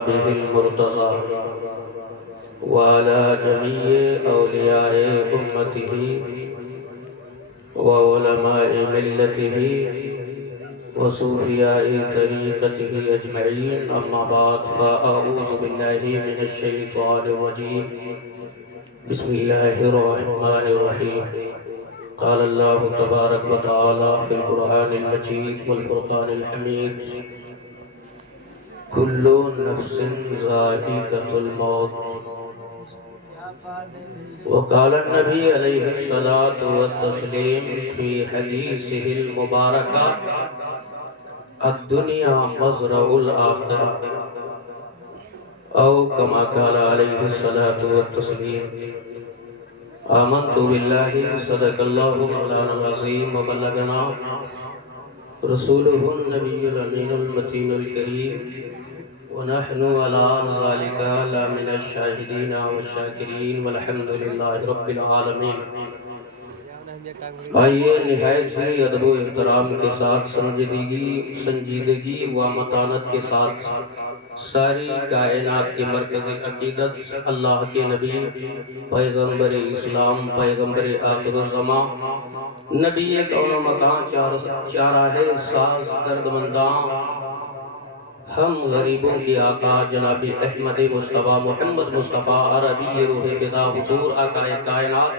به المرتضى وعلى جميع أولياء أمته وعلماء ملته وصوفياء طريقته أجمعين. أما بعد، فأعوذ بالله من الشيطان الرجيم. بسم الله الرحمن الرحيم. قال الله تبارك وتعالى في القرآن المجيد والفرقان الحميد: كل نفس ذائقة الموت. وقال النبي عليه الصلاة والتسليم في حديثه المبارك: الدنيا مزرع الآخرة، أو كما قال عليه الصلاة والتسليم. آمنت بالله صدق الله مولانا العظيم وبلغنا رسوله النبي الأمين المتين الكريم، ونحن على ذلك لمن الشاهدين والشاكرين والحمد لله رب العالمين. آئیے نہایت ہی ادب و احترام کے ساتھ سنجیدگی و متانت کے ساتھ ساری کائنات کے مرکز عقیدت اللہ کے نبی پیغمبر اسلام پیغمبر آخر الزمان نبی کون و مکان چارہ ساز دردمنداں ہم غریبوں کے آقا جناب احمد مصطفیٰ محمد مصطفیٰ عربی روح فدا حضور آقا کائنات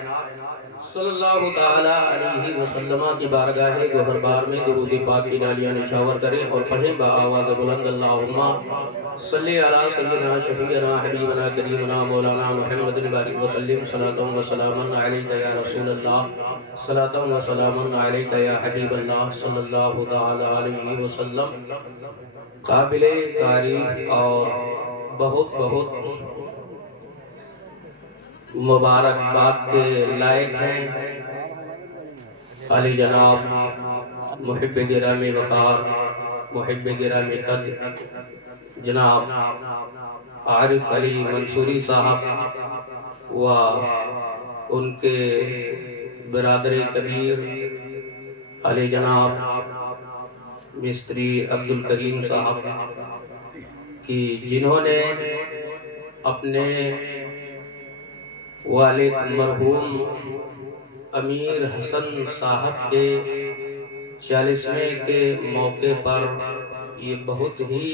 صلی اللہ تعالیٰ علیہ وسلم کی بارگاہ گوہربار میں درود پاک کی ڈالیاں نچھاور کریں اور پڑھیں با آواز بلند: اللہم صلی علی سیدنا شفیعنا حبیبنا کریمنا مولانا محمد بارک وسلم. صلاۃ و سلام علیکہ یا رسول اللہ، صلاۃ و سلام علیکہ یا حبیب اللہ صلی اللہ تعالیٰ علیہ وسلم. قابل تعریف اور بہت مبارکباد کے لائق ہیں علی جناب محب گرامی وقار، محب گرامی قد جناب عارف علی منصوری صاحب و ان کے برادر کبیر علی جناب مستری عبدالکریم صاحب کی، جنہوں نے اپنے والد مرحوم امیر حسن صاحب کے 40ویں کے موقع پر یہ بہت ہی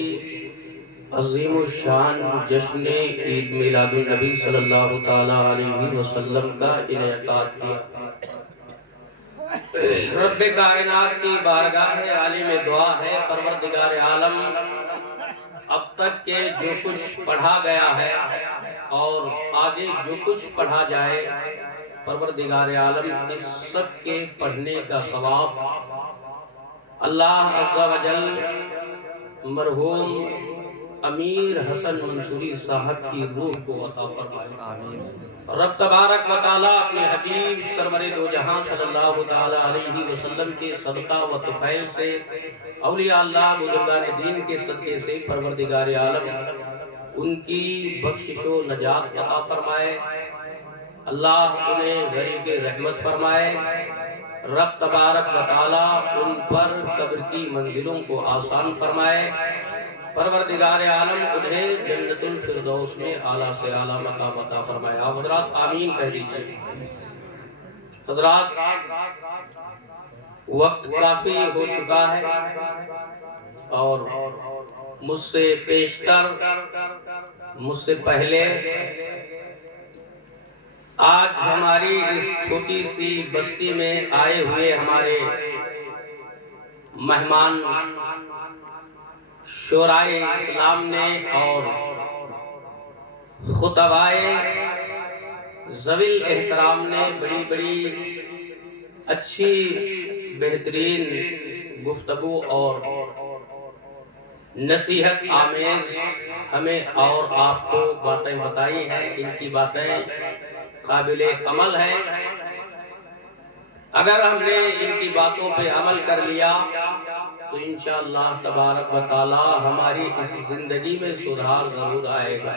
عظیم الشان جشن عید میلاد النبی صلی اللہ تعالیٰ علیہ وسلم کا انعقاد کیا. رب کائنات کی بارگاہ عالم دعا ہے پروردگار عالم، اب تک کے جو کچھ پڑھا گیا ہے اور آگے جو کچھ پڑھا جائے، پروردگار عالم اس سب کے پڑھنے کا ثواب اللہ عز و جل مرحوم امیر حسن منصوری صاحب کی روح کو عطا فرمائے. رب تبارک و تعالیٰ اپنے حبیب سرور دو جہاں صلی اللہ تعالیٰ علیہ وسلم کے صدقہ و طفیل سے، اولیاء اللہ بزرگان دین کے صدقے سے پروردگار عالم ان کی بخشش و نجات عطا فرمائے. اللہ انہیں غریب رحمت فرمائے. رب تبارک و تعالیٰ ان پر قبر کی منزلوں کو آسان فرمائے. پروردگار عالم انہیں جنت الفردوس میں اعلیٰ سے اعلیٰ مقام عطا فرمائے. آپ حضرات آمین کہہ دیجئے. حضرات، وقت کافی ہو چکا ہے اور مجھ سے پیشتر، مجھ سے پہلے آج ہماری اس چھوٹی سی بستی میں آئے ہوئے ہمارے مہمان شورائے اسلام نے اور خطبائے ذوی احترام نے بڑی اچھی بہترین گفتگو اور نصیحت آمیز ہمیں اور آپ کو باتیں بتائی ہیں. ان کی باتیں قابل عمل ہیں. اگر ہم نے ان کی باتوں پہ عمل کر لیا تو انشاءاللہ تبارک و تعالی ہماری اس زندگی میں سدھار ضرور آئے گا.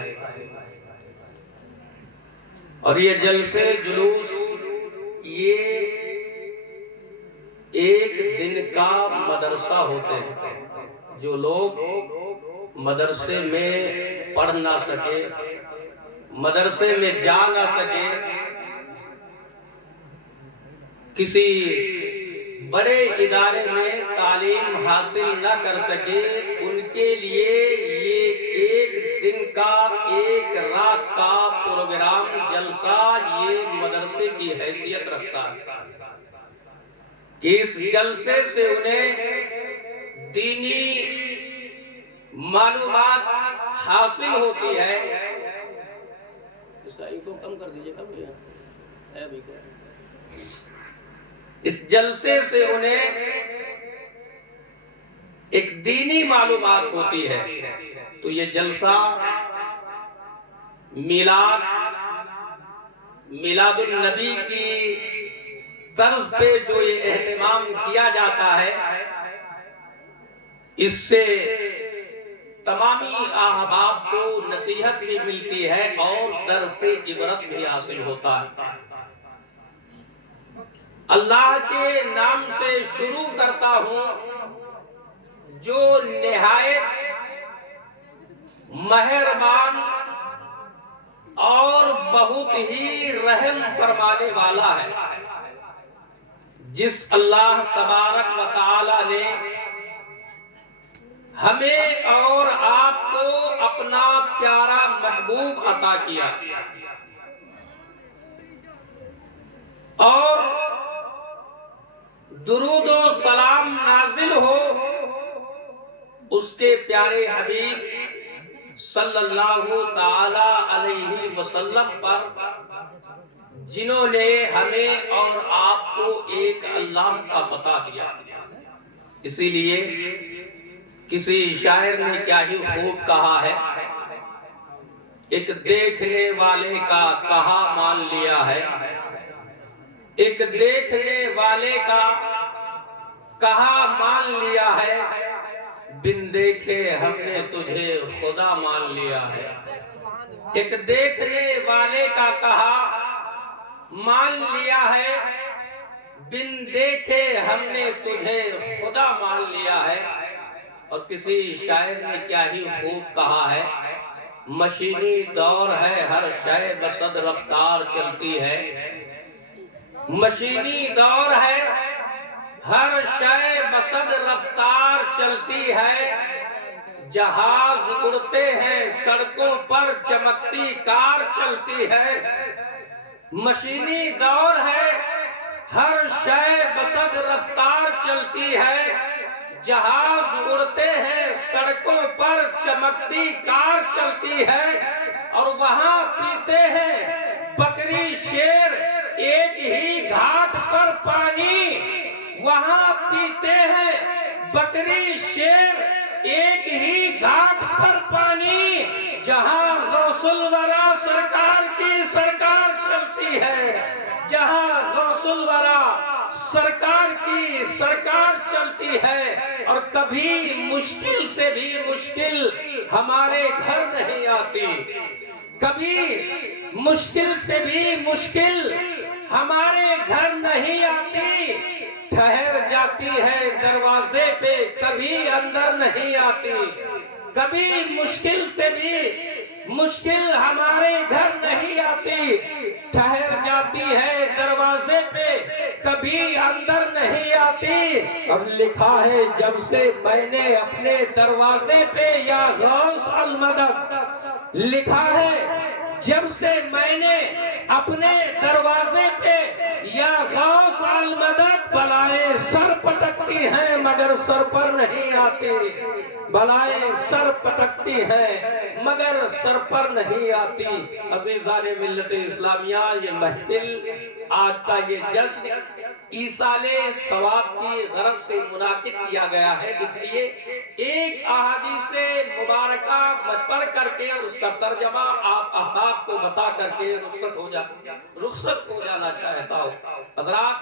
اور یہ جلسے جلوس یہ ایک دن کا مدرسہ ہوتے ہیں. جو لوگ مدرسے میں پڑھ نہ سکے، مدرسے میں جا نہ سکے، کسی بڑے ادارے میں تعلیم حاصل نہ کر سکے، ان کے لیے یہ ایک دن کا ایک رات کا پروگرام جلسہ یہ مدرسے کی حیثیت رکھتا ہے کہ اس جلسے سے انہیں دینی معلومات حاصل ہوتی ہے۔ اس کا ایکو کم کر دیجئے، کم کیا ہے ابھی کیا؟ اس جلسے سے انہیں ایک دینی معلومات ہوتی ہے۔ تو یہ جلسہ میلاد النبی کی طرز پہ جو یہ اہتمام کیا جاتا ہے، اس سے تمامی احباب کو نصیحت بھی ملتی ہے اور درس عبرت بھی حاصل ہوتا ہے۔ اللہ کے نام سے شروع کرتا ہوں جو نہایت مہربان اور بہت ہی رحم فرمانے والا ہے، جس اللہ تبارک و تعالی نے ہمیں اور آپ کو اپنا پیارا محبوب عطا کیا اور درود و سلام نازل ہو اس کے پیارے حبیب صلی اللہ تعالی علیہ وسلم پر، جنہوں نے ہمیں اور آپ کو ایک اللہ کا پتہ دیا۔ اسی لیے کسی شاعر نے کیا ہی خوب کہا ہے، ایک دیکھنے والے کا کہا مان لیا ہے، ایک دیکھنے والے کا کہا مان لیا ہے، بن دیکھے ہم نے تجھے خدا مان لیا ہے۔ ایک دیکھنے والے کا کہا مان لیا ہے، بن دیکھے ہم نے تجھے خدا مان لیا ہے۔ اور کسی شاعر نے کیا ہی خوب کہا ہے، مشینی دور ہے ہر شے بصد رفتار چلتی ہے، مشینی دور ہے ہر شے بصد رفتار چلتی ہے، جہاز اڑتے ہیں سڑکوں پر چمکتی کار چلتی ہے، مشینی دور ہے ہر شے بصد رفتار چلتی ہے، جہاز اڑتے ہیں سڑکوں پر چمکتی کار چلتی ہے، اور وہاں پیتے ہیں بکری شیر ایک ہی گھاٹ پر پانی، وہاں پیتے ہیں بکری شیر ایک ہی گھاٹ پر پانی، جہاں غوث الورا سرکار کی سرکار چلتی ہے، جہاں غوث الورا سرکار کی سرکار چلتی ہے۔ اور کبھی مشکل سے بھی مشکل ہمارے گھر نہیں آتی، کبھی مشکل سے بھی مشکل ہمارے گھر نہیں آتی، ٹھہر جاتی ہے دروازے پہ کبھی اندر نہیں آتی، کبھی مشکل سے بھی مشکل ہمارے گھر نہیں آتی، ٹھہر جاتی ہے دروازے پہ کبھی اندر نہیں آتی۔ اور لکھا ہے جب سے میں نے اپنے دروازے پہ یا غوث المدد، لکھا ہے جب سے میں نے اپنے دروازے پہ یا غوث المدد، بلائیں سر پٹکتی ہیں مگر سر پر نہیں آتی، بلائیں سر پٹکتی ہیں مگر سر پر نہیں آتی۔ عزیزان ملت اسلامیہ، یہ محفل آج کا یہ جشن ایصال ثواب کی غرض سے منعقد کیا گیا ہے، اس لیے ایک احادیث مبارکہ پڑھ کر کے اس کا ترجمہ آپ احباب کو بتا کر کے رخصت ہو جانا چاہتا ہوں۔ حضرات،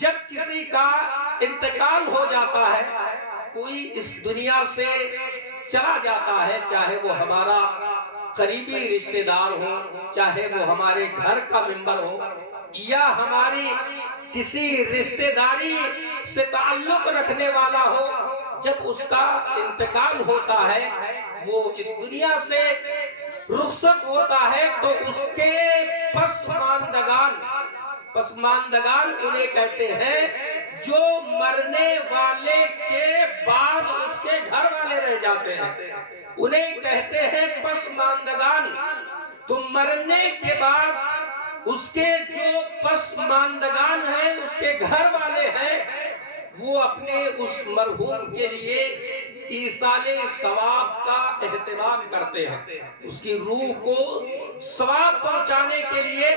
جب کسی کا انتقال ہو جاتا ہے، کوئی اس دنیا سے چلا جاتا ہے، چاہے وہ ہمارا قریبی رشتہ دار ہو، چاہے وہ ہمارے گھر کا ممبر ہو، یا ہماری کسی رشتہ داری سے تعلق رکھنے والا ہو، جب اس کا انتقال ہوتا ہے، وہ اس دنیا سے رخصت ہوتا ہے، تو اس کے پسماندگان انہیں کہتے ہیں جو مرنے والے کے بعد اس کے گھر والے رہ جاتے ہیں، انہیں کہتے ہیں پسماندگان۔ تو مرنے کے بعد اس کے جو پسماندگان ہیں، اس کے گھر والے ہیں، وہ اپنے اس مرحوم کے لیے ایصال ثواب کا اہتمام کرتے ہیں، اس کی روح کو ثواب پہنچانے کے لیے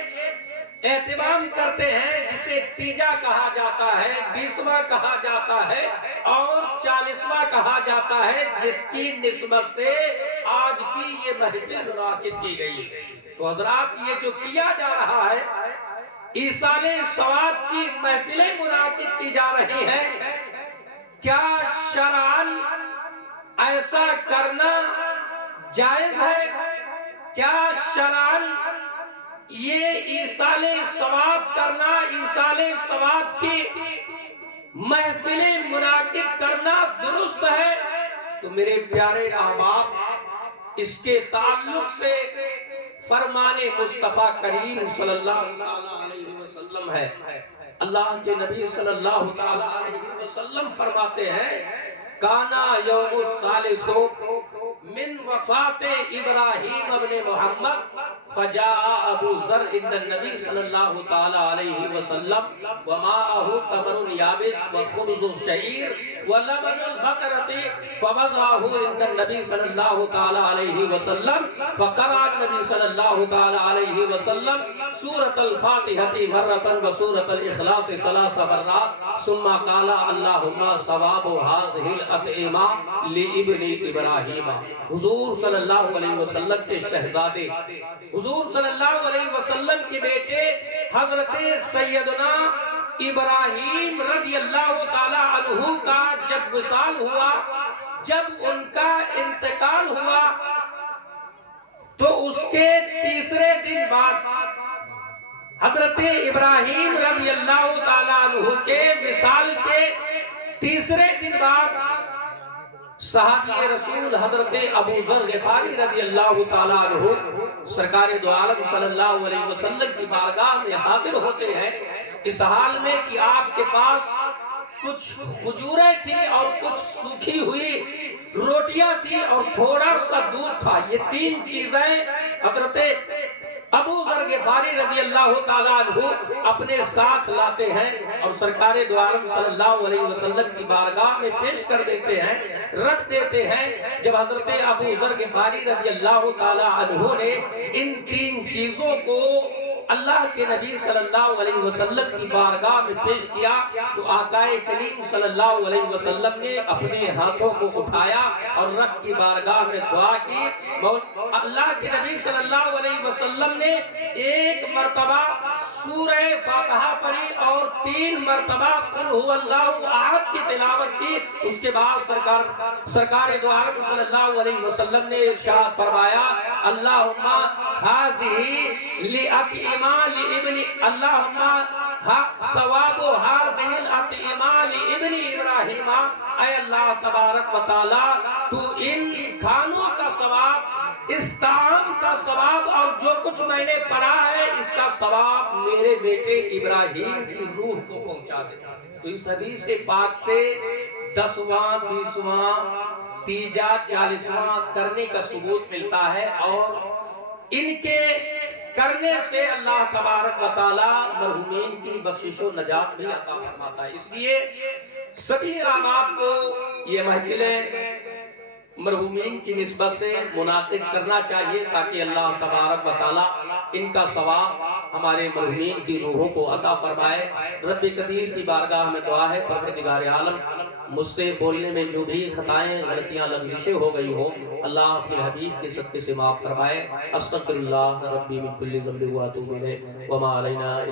اہتمام کرتے ہیں، جسے تیجا کہا جاتا ہے، 20واں کہا جاتا ہے اور 40واں کہا جاتا ہے، جس کی نسبت سے آج کی یہ محفل منعقد کی گئی۔ تو حضرات، یہ جو کیا جا رہا ہے، ایصال ثواب کی محفلیں منعقد کی جا رہی ہیں، کیا شرعاً ایسا کرنا جائز ہے؟ کیا شرعاً یہ ایصال ثواب کرنا، ایصال ثواب کی محفلیں منعقد کرنا درست ہے؟ تو میرے پیارے احباب، اس کے تعلق سے فرمان مصطفیٰ کریم صلی اللہ علیہ وسلم ہے۔ اللہ کے نبی صلی اللہ علیہ وسلم فرماتے ہیں، کانا یوم الثالث من وفات ابراہیم ابن محمد فجاء ابو ذر عند النبی صلی اللہ علیہ وسلم وماءہ تمر یابس وخبز الشعیر ولبن البقرۃ فوضعہ عند النبی صلی اللہ علیہ وسلم فقرأ النبی صلی اللہ علیہ وسلم سورۃ الفاتحۃ مرۃ وسورۃ الاخلاص ثلاث مرات ثم قال اللہم ثواب هذه الاطعمہ لابن ابراہیم۔ حضور صلی اللہ علیہ وسلم کے شہزادے، حضور صلی اللہ علیہ وسلم کے بیٹے حضرت سیدنا ابراہیم رضی اللہ تعالی عنہ کا جب وصال ہوا، جب ان کا انتقال ہوا، تو اس کے تیسرے دن بعد حضرت ابراہیم رضی اللہ تعالی عنہ کے وصال کے تیسرے دن بعد صحابی رسول حضرت ابو ذر غفاری رضی اللہ تعالی عنہ سرکار دو عالم صلی اللہ علیہ وسلم کی بارگاہ میں حاضر ہوتے ہیں، اس حال میں کہ آپ کے پاس کچھ کھجوریں تھی اور کچھ سوکھی ہوئی روٹیاں تھی اور تھوڑا سا دودھ تھا۔ یہ تین چیزیں حضرت ابو ذر غفاری رضی اللہ تعالیٰ عنہ اپنے ساتھ لاتے ہیں اور سرکار دو عالم صلی اللہ علیہ وسلم کی بارگاہ میں پیش کر دیتے ہیں، رکھ دیتے ہیں۔ جب حضرت ابو ذر غفاری رضی اللہ تعالیٰ عنہ نے ان تین چیزوں کو اللہ کے نبی صلی اللہ علیہ وسلم کی بارگاہ میں پیش کیا، تو آقا کریم صلی اللہ علیہ وسلم نے اپنے ہاتھوں کو اٹھایا اور رب کی بارگاہ میں دعا کی۔ اللہ کے نبی صلی اللہ علیہ وسلم نے ایک مرتبہ سورہ فاتحہ پڑھی اور 3 مرتبہ قل هو اللہ احد کی تلاوت کی۔ اس کے بعد سرکار دو عالم صلی اللہ علیہ وسلم نے ارشاد فرمایا، اللہم هذه لأطعمہ لابن، اللہم ثواب هذه الأطعمہ لابن ابراہیم، اے اللہ تبارک و تعالی تو ان کھانوں کا ثواب، اس طعام کا ثواب اور جو کچھ میں نے پڑھا ہے اس کا ثواب میرے بیٹے ابراہیم کی روح کو پہنچا دے۔ تو اس حدیث پاک سے 10واں 20واں تیجا 40واں کرنے کا ثبوت ملتا ہے، اور ان کے کرنے سے اللہ تبارک و تعالی مرحومین کی بخشش و نجات بھی عطا فرماتا ہے۔ اس لیے سبھی احباب کو یہ محفلیں مرحومین کی نسبت سے منعقد کرنا چاہیے، تاکہ اللہ تبارک و تعالی ان کا ثواب ہمارے مرحومین کی روحوں کو عطا فرمائے۔ رب قدیر کی بارگاہ میں دعا ہے، پروردگار عالم مجھ سے بولنے میں جو بھی خطائیں غلطیاں لغزشیں ہو گئی ہو، اللہ اپنے حبیب کے صدقے سے معاف فرمائے۔ استغفر اللہ ربی من کل ذنب واتوب الیہ وما علینا الا